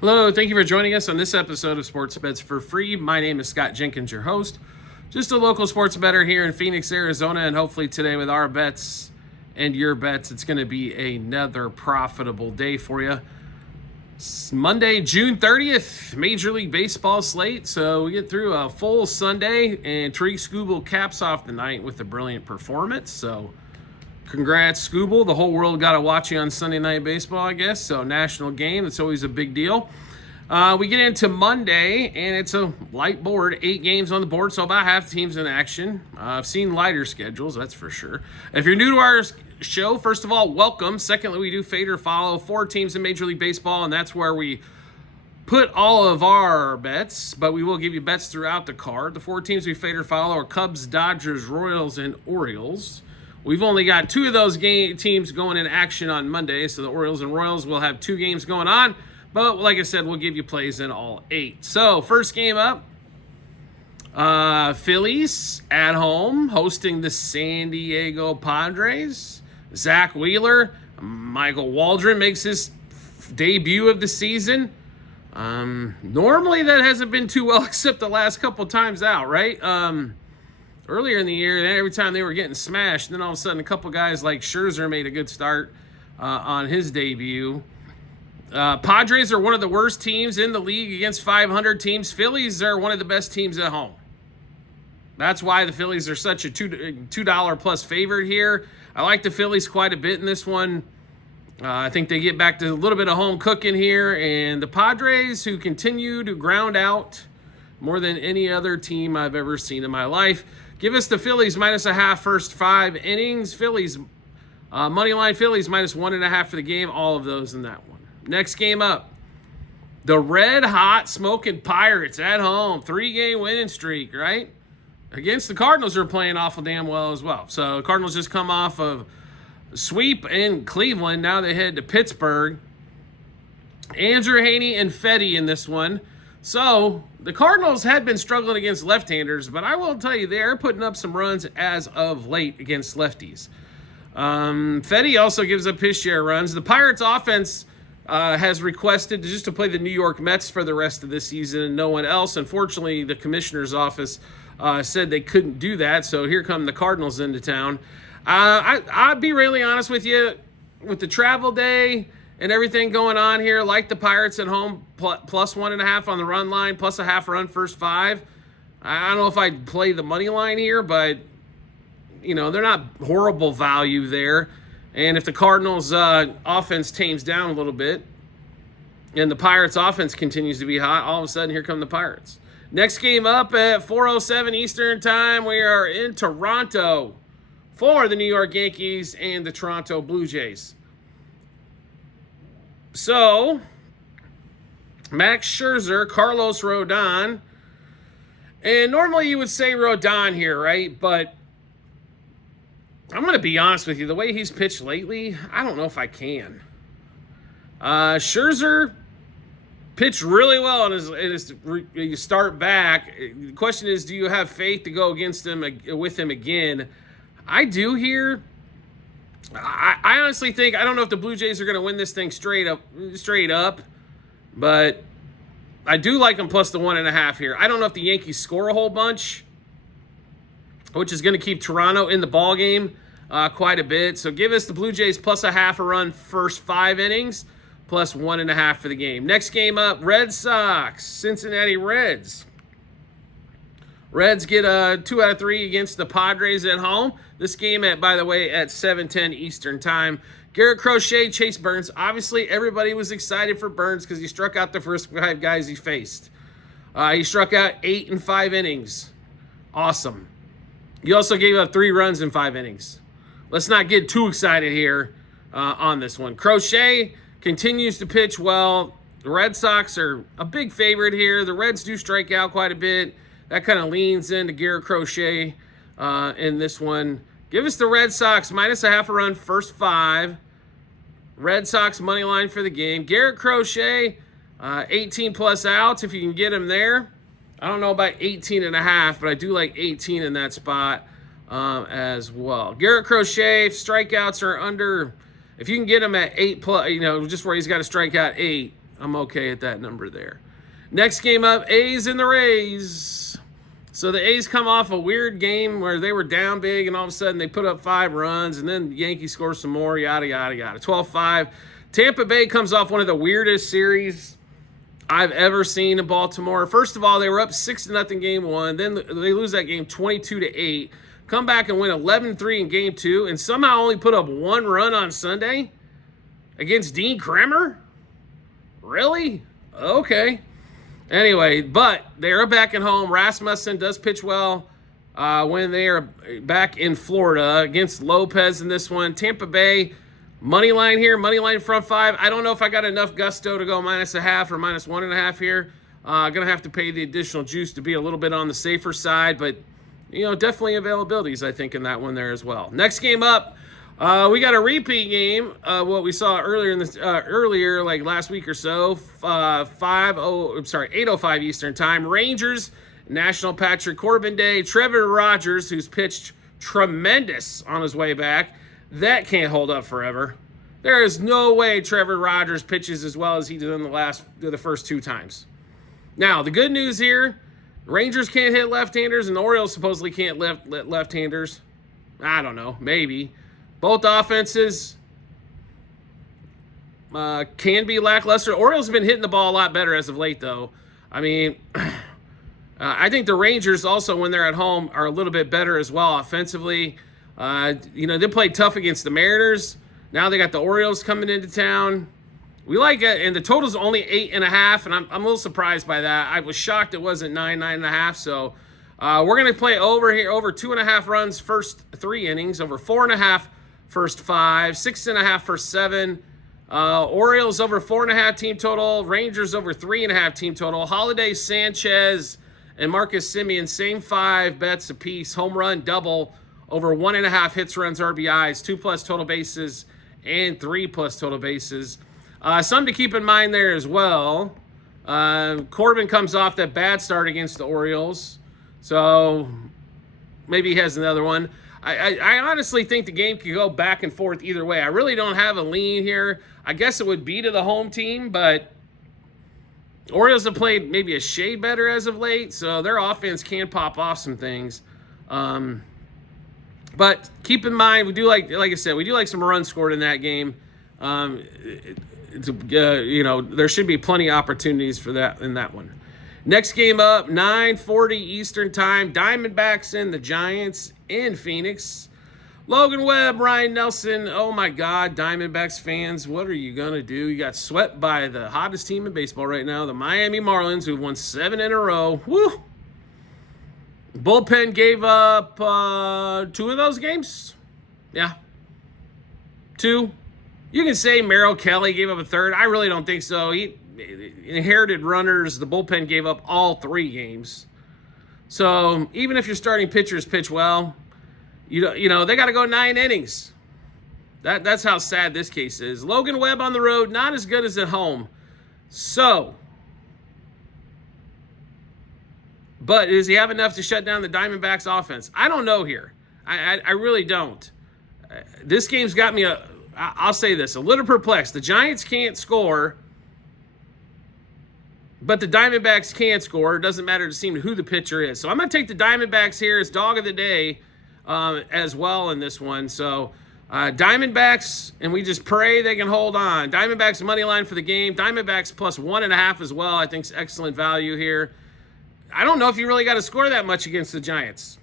Hello, thank you for joining us on this episode of Sports Bets for Free. My name is Scott Jenkins, your host. Just a local sports bettor here in Phoenix, Arizona, and hopefully today with our bets and your bets, it's going to be another profitable day for you. It's Monday, June 30th, Major League Baseball slate. So we get through a full Sunday, and Tariq Skubal caps off the night with a brilliant performance. So congrats, Skubal. The whole world got to watch you on Sunday Night Baseball, I guess. So national game, it's always a big deal. We get into Monday, and it's a light board, 8 games on the board, so about half the teams in action. I've seen lighter schedules, that's for sure. If you're new to our show, first of all, welcome. Secondly, we do fade or follow 4 teams in Major League Baseball, and that's where we put all of our bets, but we will give you bets throughout the card. The 4 teams we fade or follow are Cubs, Dodgers, Royals, and Orioles. We've only got 2 of those teams going in action on Monday, so the Orioles and Royals will have 2 games going on. But like I said, we'll give you plays in all 8. So first game up, Phillies at home hosting the San Diego Padres. Zach Wheeler, Michael Waldron makes his debut of the season. Normally that hasn't been too well except the last couple times out, right? Earlier in the year, every time they were getting smashed, then all of a sudden a couple guys like Scherzer made a good start on his debut. Padres are one of the worst teams in the league against 500 teams. Phillies are one of the best teams at home. That's why the Phillies are such a $2 plus favorite here. I like the Phillies quite a bit in this one. I think they get back to a little bit of home cooking here. And the Padres, who continue to ground out more than any other team I've ever seen in my life. Give us the Phillies -0.5 first 5 innings. Phillies, moneyline Phillies -1.5 for the game. All of those in that one. Next game up, the red hot smoking Pirates at home. 3-game winning streak, right? Against the Cardinals, who are playing awful damn well as well. So Cardinals just come off of a sweep in Cleveland. Now they head to Pittsburgh. Andrew Haney and Fetty in this one. So the Cardinals had been struggling against left-handers, but I will tell you, they are putting up some runs as of late against lefties. Fetty also gives up his share of runs. The Pirates offense has requested just to play the New York Mets for the rest of this season and no one else. Unfortunately, the commissioner's office said they couldn't do that, so here come the Cardinals into town. I'll be really honest with you, with the travel day and everything going on here, like the Pirates at home, +1.5 on the run line, +0.5 run first 5. I don't know if I'd play the money line here, but, you know, they're not horrible value there. And if the Cardinals' offense tames down a little bit and the Pirates' offense continues to be hot, all of a sudden, here come the Pirates. Next game up at 4:07 Eastern Time, we are in Toronto for the New York Yankees and the Toronto Blue Jays. So, Max Scherzer, Carlos Rodon, and normally you would say Rodon here, right? But I'm going to be honest with you. The way he's pitched lately, I don't know if I can. Scherzer pitched really well in his start back. The question is, do you have faith to go against him with him again? I do here. I honestly think, I don't know if the Blue Jays are going to win this thing straight up, but I do like them plus the 1.5 here. I don't know if the Yankees score a whole bunch, which is going to keep Toronto in the ball game quite a bit. So give us the Blue Jays +0.5 run first 5 innings, +1.5 for the game. Next game up, Red Sox, Cincinnati Reds. Reds get a 2 out of 3 against the Padres at home. This game, by the way, at 7:10 Eastern Time. Garrett Crochet, Chase Burns. Obviously, everybody was excited for Burns because he struck out the first 5 guys he faced. He struck out 8 in 5 innings. Awesome. He also gave up 3 runs in 5 innings. Let's not get too excited here on this one. Crochet continues to pitch well. The Red Sox are a big favorite here. The Reds do strike out quite a bit. That kind of leans into Garrett Crochet in this one. Give us the Red Sox -0.5 run first 5. Red Sox money line for the game. Garrett Crochet, 18 plus outs if you can get him there. I don't know about 18.5, but I do like 18 in that spot as well. Garrett Crochet, strikeouts are under, if you can get him at 8 plus, just where he's got to strike out 8, I'm okay at that number there. Next game up, A's and the Rays. So the A's come off a weird game where they were down big, and all of a sudden they put up 5 runs, and then the Yankees score some more, yada, yada, yada. 12-5. Tampa Bay comes off one of the weirdest series I've ever seen in Baltimore. First of all, they were up 6-0 game 1. Then they lose that game 22-8. Come back and win 11-3 in game 2, and somehow only put up 1 run on Sunday against Dean Kremer? Really? Okay. Anyway, but they are back at home. Rasmussen does pitch well when they are back in Florida against Lopez in this one. Tampa Bay, money line here, money line front 5. I don't know if I got enough gusto to go -0.5 or -1.5 here. Going to have to pay the additional juice to be a little bit on the safer side, but, definitely availabilities, I think, in that one there as well. Next game up, we got a repeat game, what we saw earlier, like last week or so, 8:05 Eastern time. Rangers, National Patrick Corbin Day. Trevor Rogers, who's pitched tremendous on his way back. That can't hold up forever. There is no way Trevor Rogers pitches as well as he did in the first 2 times. Now, the good news here, Rangers can't hit left-handers, and the Orioles supposedly can't lift left-handers. I don't know, maybe. Both offenses can be lackluster. Orioles have been hitting the ball a lot better as of late, though. I mean, I think the Rangers also, when they're at home, are a little bit better as well offensively. They played tough against the Mariners. Now they got the Orioles coming into town. We like it, and the total's only 8.5, and I'm a little surprised by that. I was shocked it wasn't 9.5. So we're going to play over here, over 2.5 runs first 3 innings, over 4.5 first 5, 6.5 first 7. Orioles over 4.5 team total. Rangers over 3.5 team total. Holiday, Sanchez, and Marcus Semien, same 5 bets apiece. Home run, double, over 1.5 hits, runs, RBIs, 2+ total bases, and 3+ total bases. Something to keep in mind there as well. Corbin comes off that bad start against the Orioles, so maybe he has another one. I honestly think the game could go back and forth either way. I really don't have a lean here. I guess it would be to the home team, but Orioles have played maybe a shade better as of late, so their offense can pop off some things. But keep in mind, we do like I said, we do like some runs scored in that game. There should be plenty of opportunities for that in that one. Next game up, 9:40 Eastern time. Diamondbacks and the Giants in Phoenix. Logan Webb, Ryan Nelson. Oh my God, Diamondbacks fans, what are you gonna do? You got swept by the hottest team in baseball right now, the Miami Marlins, who've won 7 in a row. Woo! Bullpen gave up 2 of those games. Yeah, 2. You can say Merrill Kelly gave up a 3rd. I really don't think so. He inherited runners. The bullpen gave up all 3 games. So even if your starting pitchers pitch well, they got to go 9 innings. That's how sad this case is. Logan Webb on the road, not as good as at home. So, but does he have enough to shut down the Diamondbacks offense? I don't know here. I really don't. This game's got me I'll say this, a little perplexed. The Giants can't score, but the Diamondbacks can score. It doesn't matter to who the pitcher is. So I'm going to take the Diamondbacks here as dog of the day as well in this one. So Diamondbacks, and we just pray they can hold on. Diamondbacks money line for the game. Diamondbacks +1.5 as well. I think is excellent value here. I don't know if you really got to score that much against the Giants.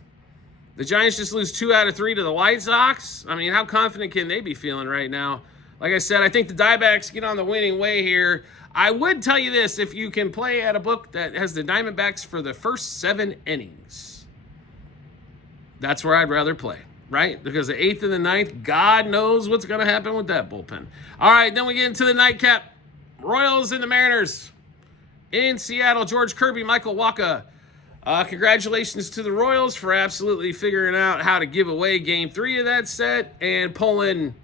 The Giants just lose 2 out of 3 to the White Sox. I mean, how confident can they be feeling right now? Like I said, I think the Diamondbacks get on the winning way here. I would tell you this, if you can play at a book that has the Diamondbacks for the first 7 innings, that's where I'd rather play, right? Because the 8th and the 9th, God knows what's going to happen with that bullpen. All right, then we get into the nightcap. Royals and the Mariners in Seattle. George Kirby, Michael Wacha. Congratulations to the Royals for absolutely figuring out how to give away Game 3 of that set and pulling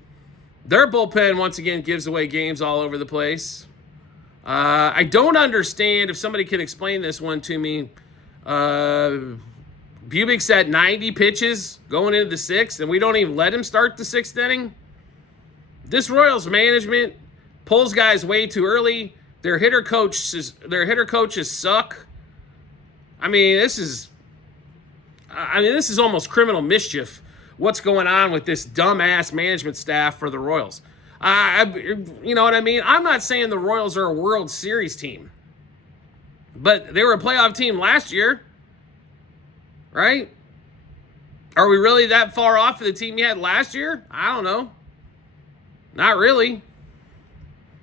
their bullpen once again gives away games all over the place. I don't understand if somebody can explain this one to me. Bubik's at 90 pitches going into the 6th, and we don't even let him start the 6th inning. This Royals management pulls guys way too early, Their hitter coaches suck. This is almost criminal mischief. What's going on with this dumbass management staff for the Royals? You know what I mean? I'm not saying the Royals are a World Series team, but they were a playoff team last year, right? Are we really that far off of the team you had last year? I don't know. Not really.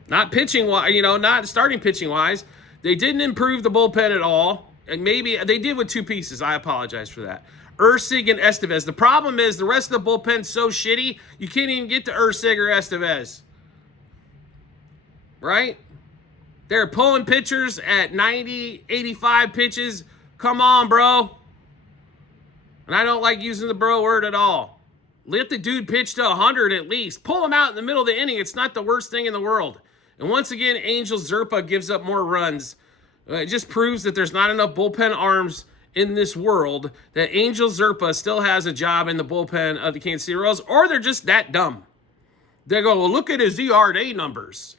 Not pitching wise, not starting pitching wise. They didn't improve the bullpen at all. And maybe they did with two pieces. I apologize for that. Ursig and Estevez. The problem is the rest of the bullpen's so shitty, you can't even get to Ursig or Estevez. Right? They're pulling pitchers at 90, 85 pitches. Come on, bro. And I don't like using the bro word at all. Let the dude pitch to 100 at least. Pull him out in the middle of the inning. It's not the worst thing in the world. And once again, Angel Zerpa gives up more runs. It just proves that there's not enough bullpen arms in this world that Angel Zerpa still has a job in the bullpen of the Kansas City Royals, or they're just that dumb. They go, well, look at his ERA numbers.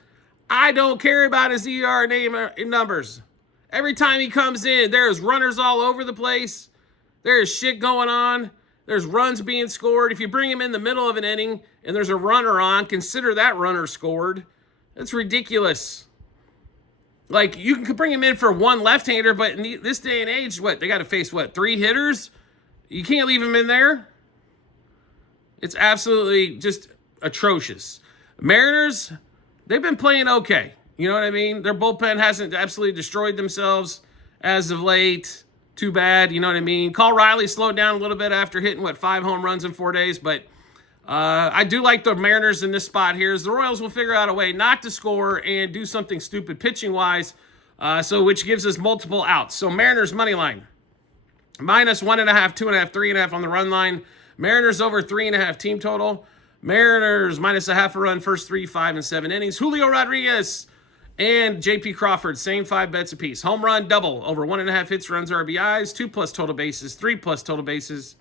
I don't care about his ERA numbers. Every time he comes in, there's runners all over the place. There's shit going on. There's runs being scored. If you bring him in the middle of an inning and there's a runner on, consider that runner scored. That's ridiculous. Like, you can bring him in for one left-hander, but in this day and age, they got to face, 3 hitters? You can't leave him in there. It's absolutely just atrocious. Mariners, they've been playing okay. You know what I mean? Their bullpen hasn't absolutely destroyed themselves as of late. Too bad, you know what I mean? Cole Riley slowed down a little bit after hitting, 5 home runs in 4 days, but I do like the Mariners in this spot here. As the Royals will figure out a way not to score and do something stupid pitching-wise, which gives us multiple outs. So Mariners money line, minus 1.5, 2.5, 3.5 on the run line. Mariners over 3.5 team total. Mariners minus a half a run first 3, 5, and 7 innings. Julio Rodriguez and J.P. Crawford, same 5 bets apiece. Home run double over 1.5 hits, runs, RBIs, 2+ total bases, 3+ total bases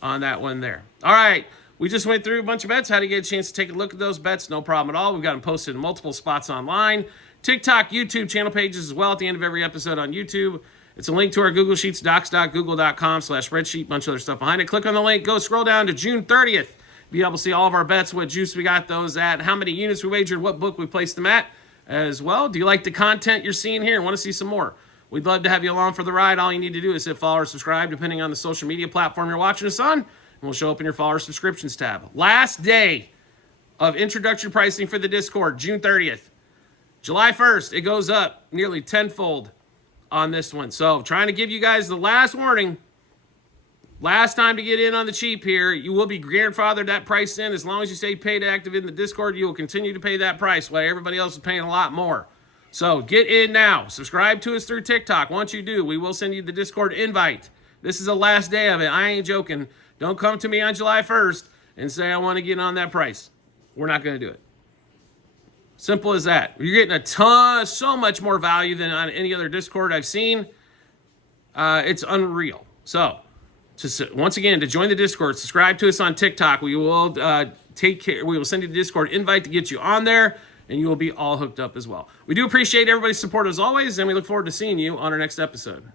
on that one there. All right. We just went through a bunch of bets. How to get a chance to take a look at those bets? No problem at all. We've got them posted in multiple spots online. TikTok, YouTube channel pages as well at the end of every episode on YouTube. It's a link to our Google Sheets, docs.google.com/spreadsheet, bunch of other stuff behind it. Click on the link. Go scroll down to June 30th. Be able to see all of our bets, what juice we got those at, how many units we wagered, what book we placed them at as well. Do you like the content you're seeing here and want to see some more? We'd love to have you along for the ride. All you need to do is hit follow or subscribe, depending on the social media platform you're watching us on. And we'll show up in your follower subscriptions tab. Last day of introductory pricing for the Discord, June 30th. July 1st, it goes up nearly tenfold on this one. So trying to give you guys the last warning. Last time to get in on the cheap here. You will be grandfathered that price in. As long as you stay paid active in the Discord, you will continue to pay that price while everybody else is paying a lot more. So get in now. Subscribe to us through TikTok. Once you do, we will send you the Discord invite. This is the last day of it. I ain't joking. Don't come to me on July 1st and say I want to get on that price. We're not going to do it. Simple as that. You're getting so much more value than on any other Discord I've seen. It's unreal. So, once again, to join the Discord, subscribe to us on TikTok. We will We will send you the Discord invite to get you on there, and you will be all hooked up as well. We do appreciate everybody's support as always, and we look forward to seeing you on our next episode.